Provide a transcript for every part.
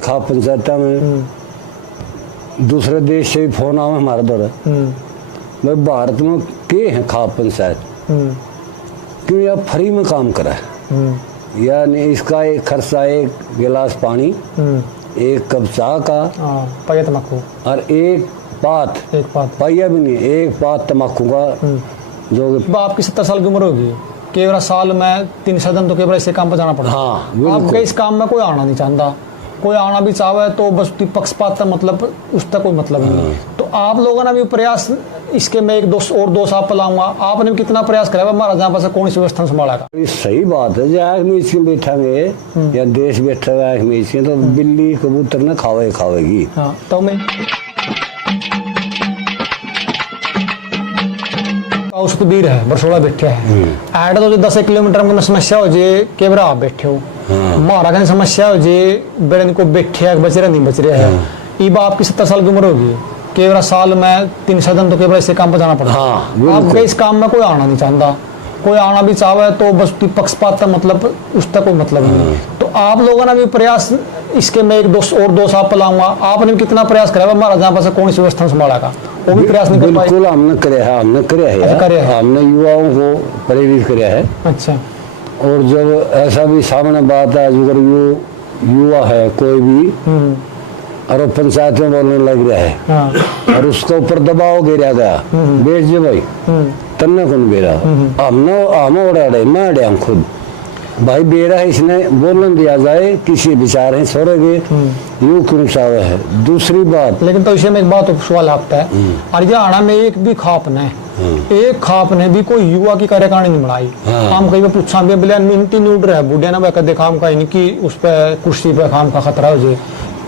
खा पंचायत में दूसरे देश से भी फोन आवे हमारे द्वारा भाई भारत में के हैं खा पंचायत क्यों या फ्री में काम करा है यानी इसका एक खर्चा एक गिलास पानी एक कप चाय का पाया तम्बाकू और एक पात पाया भी नहीं एक पात तम्बाकू का जो आपकी 70 साल की उम्र होगी केवल साल में 3 साधन तो केवल ऐसे काम पर जाना पड़ता। हाँ आपके इस काम में कोई आना नहीं चाहता, कोई आना भी चाहे तो बस पक्षपात मतलब उसका कोई मतलब नहीं। तो आप लोगों ने भी प्रयास इसके में एक दो साल पलाऊंगा आपने भी कितना प्रयास करा हमारा जहाँ पर कौन सी व्यवस्था संभाला का। सही बात है जो मीच में बैठांगे या देश बैठा हुआ मीच में तो बिल्ली कबूतर न खावेगी। हाँ तो मैं औषधबीर है बरसोड़ा बैठे है ऐड तो 10 किलोमीटर में समस्या हो जे केवरा आप बैठे हो महारा का समस्या हो जे बेड़न को बैठे है बच रहा नहीं बच रहा है। ये बाप की 70 साल की उम्र होगी केवरा साल में 3 साधन तो केवल ऐसे काम पर जाना पड़ता। आपके इस काम में कोई आना नहीं चाहता, कोई आना भी चाहे तो बस पक्षपात मतलब उसका कोई मतलब नहीं। तो आप लोगों ने भी प्रयास इसके में एक दो साल पलाऊंगा आपने भी कितना प्रयास करा हमारा जहाँ पर कौन सी व्यवस्था संभाला का वो भी प्रयास नहीं कर पाए। बिल्कुल हमने करे है हमने युवाओं को प्रेरित किया है। अच्छा और जब ऐसा भी सामने बात है अगर युवा है कोई भी और पंचायत में बोलने लग रहा है और उसके ऊपर दबाव गिरा गया बेच जे भाई तन्ने कौन बेरा हम ओढ़े मैं अड़े खुद भाई बेरा है इसने बोलने दिया जाए किसी विचार है छोड़े गए यूं क्यों चाहे है। दूसरी बात लेकिन तो इसे में एक बात सवाल आता है हरियाणा में एक भी खाप ने एक खाप ने भी कोई युवा की कार्यकारिणी नहीं बनाई। हम कहीं पूछा भी बोले मिनती नहीं उड़ रहा है बूढ़े ना कदे खाम का इनकी उस पर कुर्सी पे खाम का खतरा हो जाए।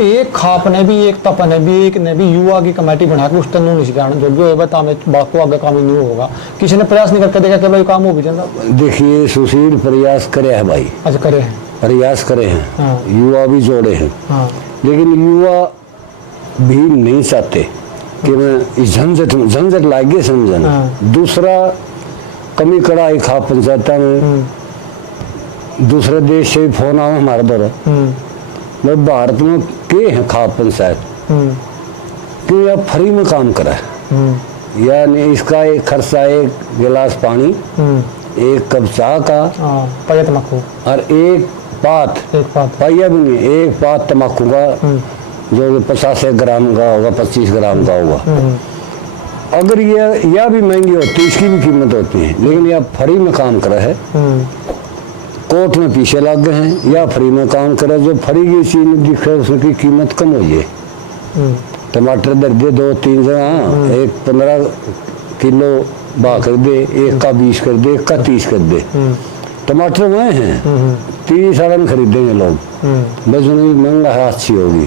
एक खाप ने भी एक तप ने भी एक ने भी युवा की कमेटी बना के उस तक नहीं सिखाना जो भी होगा बात को आगे काम नहीं होगा। किसी ने प्रयास नहीं करके देखा कि भाई काम हो भी जाता। देखिए सुशील प्रयास करे है भाई। अच्छा करे हैं प्रयास करे हैं युवा भी जोड़े हैं लेकिन युवा भी नहीं चाहते कि मैं झंझट लागे समझना। दूसरा कमी कड़ा एक खा पंचायत में दूसरे देश से भी फोन आवे हमारे द्वारा भाई भारत में के हैं खा पंचायत क्यों या फ्री में काम करा है यानी इसका एक खर्चा एक गिलास पानी एक कप चाय का पाया तम्बाकू और एक पात पाया भी नहीं एक पात तम्बाकू का जो 50 ग्राम का होगा 25 ग्राम का होगा। अगर यह भी महंगी होती इसकी भी कीमत होती है लेकिन यह फ्री में काम करा है कोर्ट में पीछे लग गए हैं या फ्री में काम करे जो फ्री की चीज दिखे उसकी कीमत कम हो जाए। टमाटर दर दे 2-3 जगह एक 15 किलो बा कर दे एक का 20 कर दे एक का 30 कर दे। टमाटर वह हैं 30 साल खरीदेंगे लोग बस उन्हें महंगा है अच्छी होगी।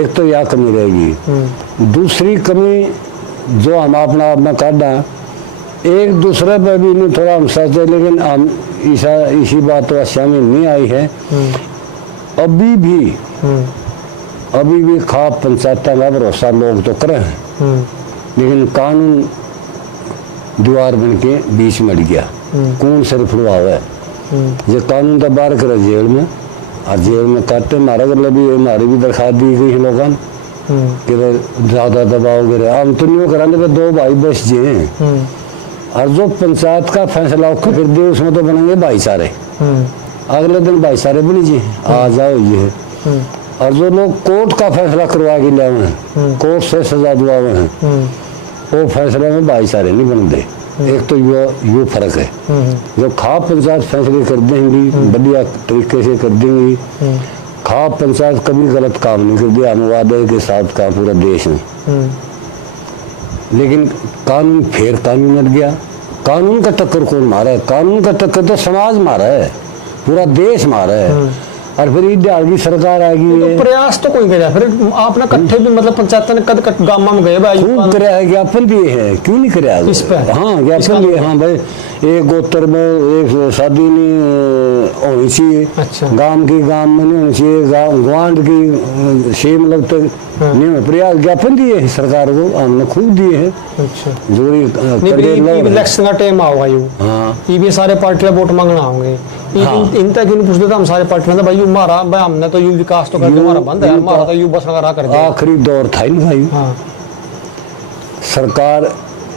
एक तो यह कमी रहेगी। दूसरी कमी जो हम अपना आप में काटा एक दूसरे पर भी नहीं थोड़ा हम सोचे लेकिन हम इसी बात तो शामिल नहीं आई है। अभी भी खा पंचायत का भरोसा लोग तो करे हैं लेकिन कानून दीवार बन के बीच में अड़ गया कौन सिर फुड़वा है जो कानून तो बाहर करे जेल में और जेल में काटे मारा कर भी हमारी भी दरखास्त दी गई है लोगों कि ज्यादा दबाव गिरे हम तो नहीं कराने पे 2 भाई बस जे हैं और जो पंचायत का फैसला कर दे उसमें तो बनेंगे भाईचारे अगले दिन भाईचारे बनी जी आ जाओ ये और जो लोग कोर्ट का फैसला करवा के ले हुए हैं कोर्ट से सजा दिवा हुए हैं वो फैसले में भाईचारे नहीं बनते। एक तो यो फर्क है जो खा पंचायत फैसले कर देंगी बढ़िया तरीके से कर देंगी। खा पंचायत कभी गलत काम नहीं कर दिया हम वादे के साथ का पूरा देश में लेकिन कानून फिर कानून लड़ गया। कानून का टक्कर कौन मारा है कानून का टक्कर तो समाज मारा है पूरा देश मारा है और फिर की सरकार आएगी। तो प्रयास तो कोई करे फिर आपने कट्ठे भी मतलब पंचायत ने कद गामा में गए भाई खूब कराया है ज्ञापन दिए हैं क्यों नहीं कराया इस पे हाँ ज्ञापन दिए हाँ भाई एक गोत्र में एक शादी नहीं होनी चाहिए। अच्छा गांव की गांव में नहीं होनी चाहिए ग्वांड की सेम लगते नहीं प्रयास ज्ञापन दिए हैं सरकार को हमने खूब दिए हैं। अच्छा जो इलेक्शन का टाइम आओगा ये भी सारे पार्टियां वोट मांगना होंगे इन तक नहीं पूछ देता हम सारे पार्टनर भाई हमारा भाई हमने तो यू विकास तो करके हमारा बंद है हमारा तो यू बस लगा कर दिया। आखिरी दौर था ना भाई। हाँ सरकार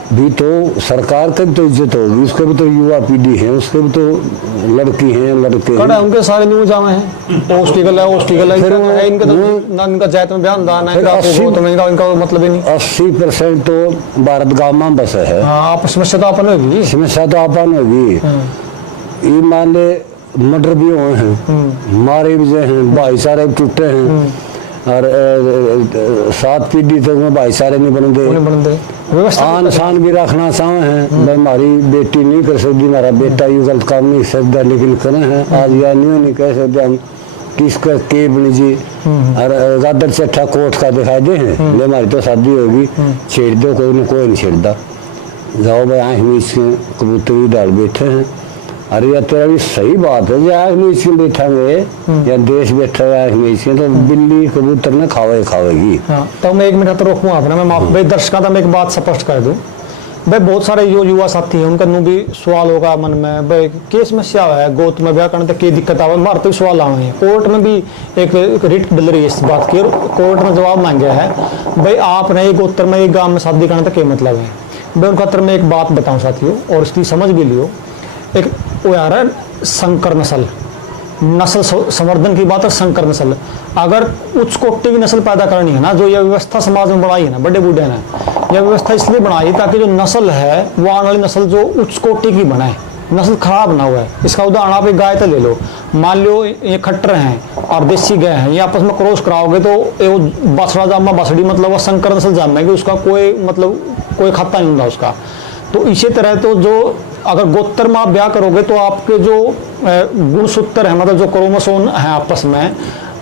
भी तो, सरकार की भी तो इज्जत होगी, उसके भी तो युवा पीढ़ी है, उसके भी तो लड़की हैं लड़के हैं, उनके सारे न्यूज जामे हैं हॉस्टिकल है फिर है इनका तो ना इनका जायत में बयान दान है इनका मतलब ही नहीं। 80% तो भारत गाँव में बस है। हाँ समस्या तो अपन होगी, समस्या तो अपन होगी। ये मान ले मर्डर भी हुए हैं, मारे भी हैं, भाईचारे भी टूटे हैं, और 7 पीढ़ी तक में भाईचारे नहीं बनते। आन शान भी रखना चाहे हैं भाई, हमारी बेटी नहीं कर सकती, हमारा बेटा ये गलत काम नहीं सकता, लेकिन करे हैं आज या नहीं कह सकते हम किसका के बनी जी। और गादर चट्ठा कोर्ट का दिखाई दे हैं, हमारी तो शादी होगी, छेड़ दो, कोई न कोई नहीं छेड़ता, जाओ भाई आँख में इसके कबूतर डाल बैठे हैं। अरे यार तेरा भी सही बात है, आँख में इसके बैठांगे या देश बैठा है आँख में इसके, तो बिल्ली कबूतर न खावेगी। हाँ तो मैं 1 मिनट तो रोकूँ आपने, मैं माफ भाई दर्शकों का मैं एक बात स्पष्ट कर दूं भाई, बहुत सारे जो युवा साथी हैं उनका भी सवाल होगा मन में भाई क्या समस्या है गोत में ब्याह करने तक क्या दिक्कत आवे, हमारे तो सवाल आए हैं, कोर्ट में भी एक रिट डल रही है इस बात की, कोर्ट में जवाब मांगे है भाई आपने ये गोत्र में एक गाँव में शादी करने तक क्या मतलब है। भाई उन खातर मैं एक बात बताऊँ साथियों और इसकी समझ भी लियो, एक वो यार है संकर नस्ल संवर्धन की बात है। संकर नस्ल अगर उच्च कोटि की नस्ल पैदा करनी है ना, जो यह व्यवस्था समाज में बनाई है ना बड़े बूढ़े ने, यह व्यवस्था इसलिए बनाई ताकि जो नस्ल है वो आने वाली नस्ल जो उच्च कोटि की बनाए, नस्ल खराब ना हुआ है। इसका उदाहरण आप एक गाय तो ले लो, मान लो ये खट्टर हैं और देसी गाय हैं, ये आपस में क्रॉस कराओगे तो ये बछड़ा जामा बछड़ी मतलब वो संकर नस्ल जामेगी, उसका कोई मतलब कोई खाता नहीं होगा उसका। तो इसी तरह तो जो अगर गोत्र में आप ब्याह करोगे तो आपके जो गुणसूत्र है मतलब जो क्रोमोसोम है आपस में,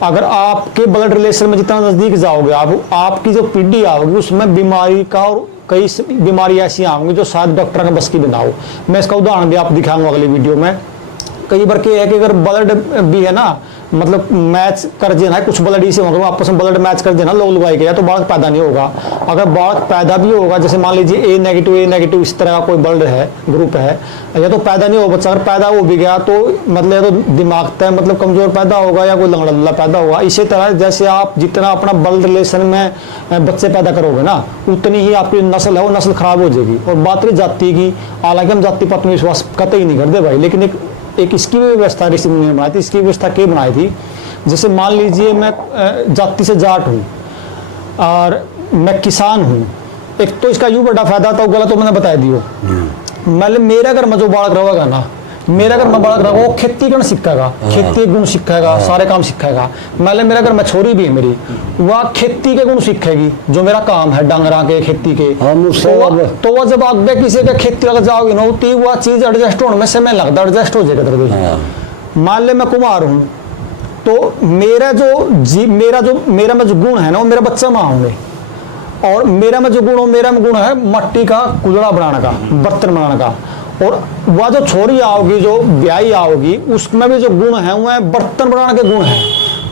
अगर आपके ब्लड रिलेशन में जितना नजदीक जाओगे आपकी जो पीढ़ी आओगी उसमें बीमारी का और कई बीमारी ऐसी आएंगी जो शायद डॉक्टर का बस की बिना हो। मैं इसका उदाहरण भी आप दिखाऊंगा अगली वीडियो में। कई बार क्या है कि अगर ब्लड भी है ना मतलब मैच कर देना है, कुछ ब्लड इसे मतलब आपस में ब्लड मैच कर देना लोग लगाई गया तो बालक पैदा नहीं होगा। अगर बालक पैदा भी होगा, जैसे मान लीजिए ए नेगेटिव इस तरह का कोई ब्लड है ग्रुप है, या तो पैदा नहीं होगा बच्चा, अगर पैदा हो भी गया तो मतलब या तो दिमाग तय मतलब कमजोर पैदा होगा या कोई लंगड़ा लल्ला पैदा होगा। इसी तरह जैसे आप जितना अपना ब्लड रिलेशन में बच्चे पैदा करोगे ना उतनी ही आपकी नस्ल है वो नस्ल खराब हो जाएगी। और बात रही जाति की, हालांकि हम जाति पर विश्वास कतई नहीं करते भाई, लेकिन एक इसकी भी व्यवस्था ऋषि मुनि ने बनाई थी। इसकी व्यवस्था क्या बनाई थी, जैसे मान लीजिए मैं जाति से जाट हूँ और मैं किसान हूँ, एक तो इसका यूं बड़ा फायदा था, गलत तो मैंने बता दियो। मतलब मेरे अगर मैं जो बालक रहेगा ना, मेरा अगर मैं बालक रहेगा वो खेती करना सीखेगा, खेती गुण सीखेगा, सारे काम सीखेगा। मतलब मेरा अगर मैं छोरी भी है मेरी, वह खेती के गुण सीखेगी जो मेरा काम है डांगरा के खेती के। तो वह जब आगे किसी का खेती लग जाओगी ना तो वह चीज एडजस्ट होने में समय लगता है, एडजस्ट हो जाएगा। मान ले मैं कुमार हूँ तो मेरा में जो गुण है ना वो मेरा बच्चा में होंगे, और मेरा में जो गुण है मट्टी का कुजड़ा बनाने का, बर्तन बनाने का। और वह जो छोरी आओगी जो ब्याही आओगी उसमें भी जो गुण है वह बर्तन बनाने के गुण है।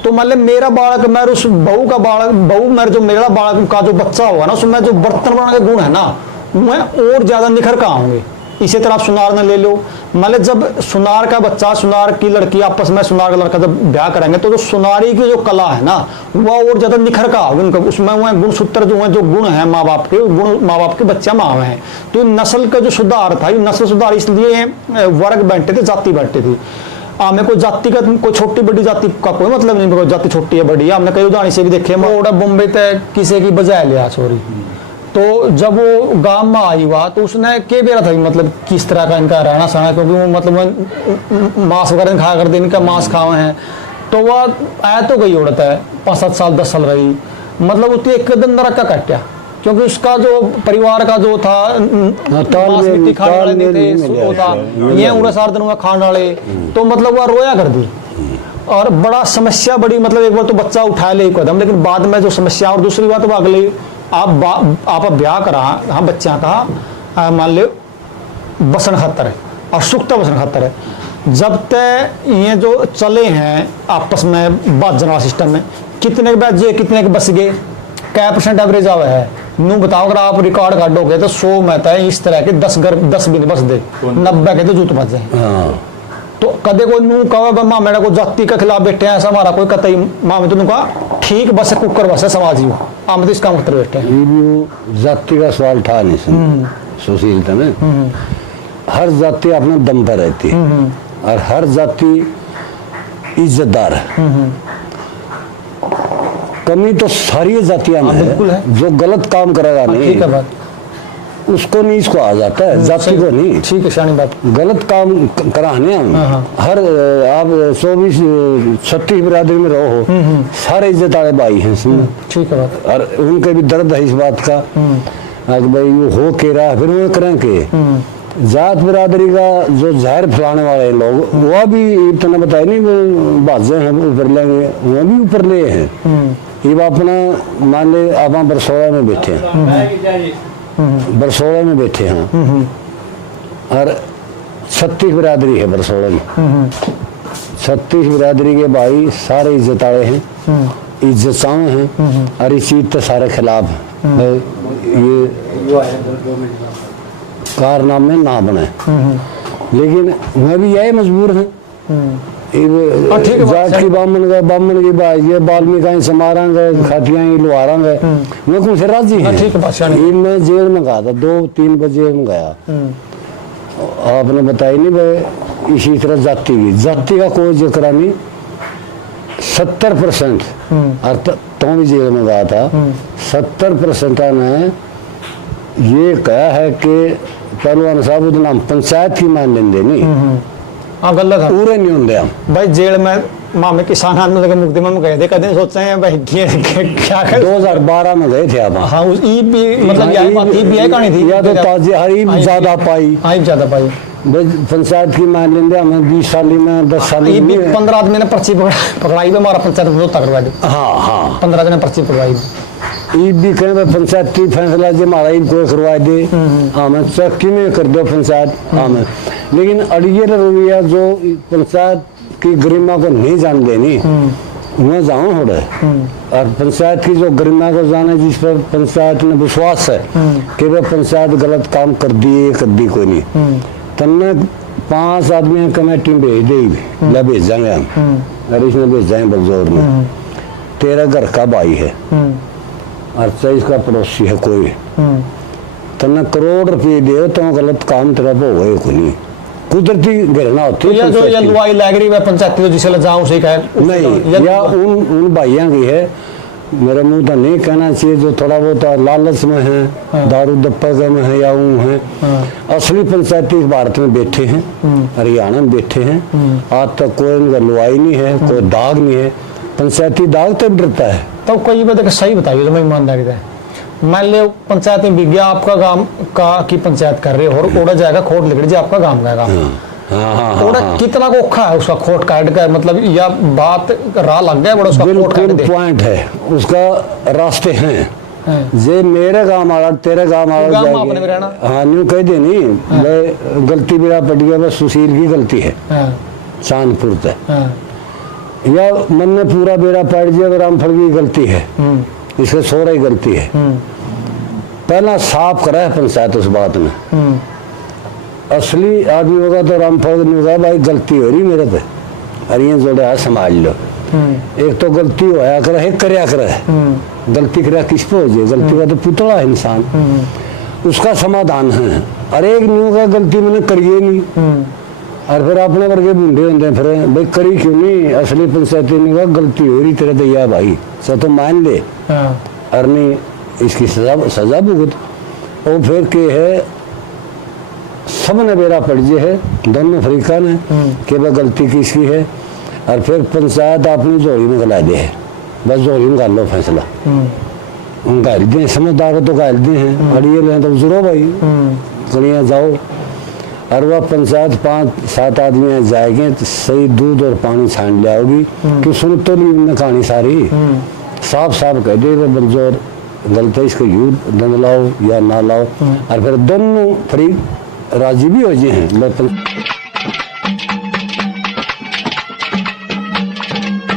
तो मतलब मेरा बालक मेरे उस बहू मेरे जो मेरा बालक का जो बच्चा होगा ना उसमें जो बर्तन बनाने के गुण है ना वह और ज्यादा निखर कर आएंगे। इसी तरह आप सुनार ने ले लो, मतलब जब सुनार का बच्चा सुनार की लड़की आपस में सुनार का लड़का जब ब्याह करेंगे तो जो सुनारी की जो कला है ना वह और ज्यादा निखर का होगा, उसमें वह गुणसूत्र जो है जो गुण है माँ बाप के बच्चा माँ हैं। तो नस्ल का जो सुधार था, नस्ल सुधार इसलिए वर्ग बैठे थे, जाति बैठे थी। हमें कोई जाति का कोई छोटी बड़ी जाति का कोई मतलब नहीं, कोई जाति छोटी है बड़ी है। हमने कई उदाहरण से भी देखे, मोड़ा बॉम्बे तक किसी की बजाय लिया छोरी, तो जब वो गांव में आई हुआ तो उसने क्या बेरा था मतलब किस तरह का इनका रहना सहना, क्योंकि वो मतलब मांस वगैरह खा कर दे, इनका मांस खावे हैं। तो वह आया तो गई औरत है 5-7 साल 10 साल रही, मतलब उसकी एक दिन नरक का कट्या, क्योंकि उसका जो परिवार का जो था खाने वाले नहीं थे, वो था ये उड़े 4 दिन में खाने वाले, तो मतलब वह रोया कर दी और बड़ा समस्या बड़ी। मतलब एक बार तो बच्चा उठा ले कदम, लेकिन बाद में जो समस्या, और दूसरी बात वो अगली आप ब्याह करा हाँ बच्चा का मान लो बसन खतर है और सुखता बसन खतर है, जब तक ये जो चले हैं आपस में बात जनवा सिस्टम में कितने के बजे कितने के बस गए, क्या % एवरेज आवे है नू बताओ। अगर आप रिकॉर्ड काटोगे तो 100 में तय इस तरह के 10 भी नहीं बस दे, 90 के तो जूत बच जाए। तो कदे कोई नू कहो मामे को जाति के खिलाफ बैठे हैं, ऐसा हमारा कोई कतई मामे तो कहा ठीक बस कुकर बस है समाज ही हम तो इसका मतलब बैठे हैं। ये भी जाति का सवाल था नहीं सुशीलता में। हर जाति अपने दम पर रहती है और हर जाति इज्जतदार है। कमी तो सारी जातियां में है, जो गलत काम करेगा नहीं उसको नहीं इसको आ जाता है, जाति को नहीं। ठीक है, शानी बात। गलत काम कराने हम हर आप 24-36 बिरादरी में रहो, सारे इज्जत वाले भाई हैं इसमें। ठीक है बात। और उनके भी दर्द है इस बात का आज भाई वो हो के रहा फिर वो करें के जात बिरादरी का जो जहर फैलाने वाले लोग वो भी इतना बताए नहीं वो बाजे हैं ऊपर लेंगे, वो भी ऊपर ले हैं। ये अपना मान ले आप बरसोड़ा में बैठे हैं, बरसोड़ा में बैठे हैं और 36 बिरादरी है बरसोड़ा में। 36 बिरादरी के भाई सारे इज्जत वाले हैं, इज्जत सावे हैं और इस चीज के सारे खिलाफ हैं। ये कारनामे ना बने, लेकिन मैं भी यही मजबूर है। जाट की बामन की बात ये बाल्मीकि समारांगे खाटियां लुहारांगे मैं कुछ राजी है। मैं जेल में गया था 2-3 बजे में गया। आपने बताया नहीं भाई इसी तरह जाति का कोई जिक्र नहीं। 70% और तो भी जेल में गया था। 70% ने ये कहा है कि पहलवान साहब उधर हम पंचायत की मान लेंगे नहीं। हाँ गलत है, पूरे नहीं होंगे हम भाई। जेल में मामे किसान आंदोलन के मुक्ति में गए थे, कदे सोचते हैं भाई क्या कर 2012 में गए थे आप। हाँ उस ई भी मतलब यही बात थी, भी कहानी थी या तो ताजी हरी ज्यादा पाई, हाँ ज्यादा पाई पंचायत की मान लेंगे हमें 20 साल में 10 साल में 15 आदमी ने पर्ची पकड़ाई हमारा पंचायत में करवा दी। हाँ 15 जने पर्ची पकड़वाई। ई भी कहें पंचायती फैसला जो हमारा ईद कोई करवा दे हमें चक्की में कर दो पंचायत हमें। लेकिन अड़िए रवैया जो पंचायत की गरिमा को नहीं जान देनी मैं जाऊँ हो रहा और पंचायत की जो गरिमा को जाने जिस पर पंचायत में विश्वास है कि वह पंचायत गलत काम कर दिए कर दी कोई नहीं तन्ने 5 आदमी कमेटी भेज दी या भेजांगे हम और इसमें भेजाएंगे बलजोर में। 13 घर का भाई है और 23 का पड़ोसी है कोई तन्ने करोड़ रुपये दे तो गलत काम तेरा वो है कोई नहीं। कुदरती घटना होती है जो ये लुआई लग रही है पंचायत में जिसे जाऊं उसे कहे नहीं या उन भाइयों की है। मेरा मुंह तो नहीं कहना चाहिए जो थोड़ा बहुत लालच में है दारू दप्पा में है या ऊँ है। असली पंचायती भारत में बैठे हैं, हरियाणा में बैठे हैं। आज तक कोई उनका लुआई नहीं है, कोई दाग नहीं है। पंचायती दाग तब डरता है। तो कोई बात सही बताइए तो मैं ईमानदारी से मान लो पंचायत में बिगया आपका गांव का की पंचायत कर रहे हो और ओड़ा जाएगा खोट लिख लीजिए आपका गांव का काम ओड़ा कितना को औखा है उसका खोट काट का मतलब या बात राह लग गया बड़ा उसका खोट काट दे पॉइंट है उसका रास्ते हैं जे मेरे गांव वाला तेरे गांव वाला हाँ न्यू कह दे नहीं मैं गलती मेरा पड़ गया बस सुशील की गलती है चांदपुर से या मन में पूरा बेड़ा पड़ गया रामफल की गलती है इसके सोरा ही गलती है। पहला साफ करा है पंचायत उस बात में। असली आदमी होगा तो रामफल ने कहा भाई गलती हो रही मेरे पे और ये जोड़े समाज लो। एक तो गलती होया कर है करया कर है गलती करया किस पे हो जाए गलती का तो पुतला है इंसान उसका समाधान है। और एक न्यू का गलती मैंने करिए नहीं और फिर अपने वर्गे बूढ़े होते फिर भाई करी क्यों नहीं। असली पंचायती ने कहा गलती हो रही तेरे दैया भाई सो तो मान ले और नहीं इसकी सजा भुगत। और फिर के है सब ने बेरा पड़ जे है दोनों फरीका ने कि वह गलती किसकी है और फिर पंचायत अपनी झोली में गला दे है बस झोली में गाल लो फैसला गाल दे समझदार तो गाल दे हैं अड़िए लें तो जरूर भाई कड़िया जाओ और वह पंचायत 5-7 आदमी जाएंगे तो सही दूध और पानी छान लिया होगी कि सुन तो नहीं कहानी सारी साफ कह दे बलजोर गलत है इसको यूं दंड लाओ या ना लाओ और फिर दोनों फरीक राजी भी हो जाए हैं।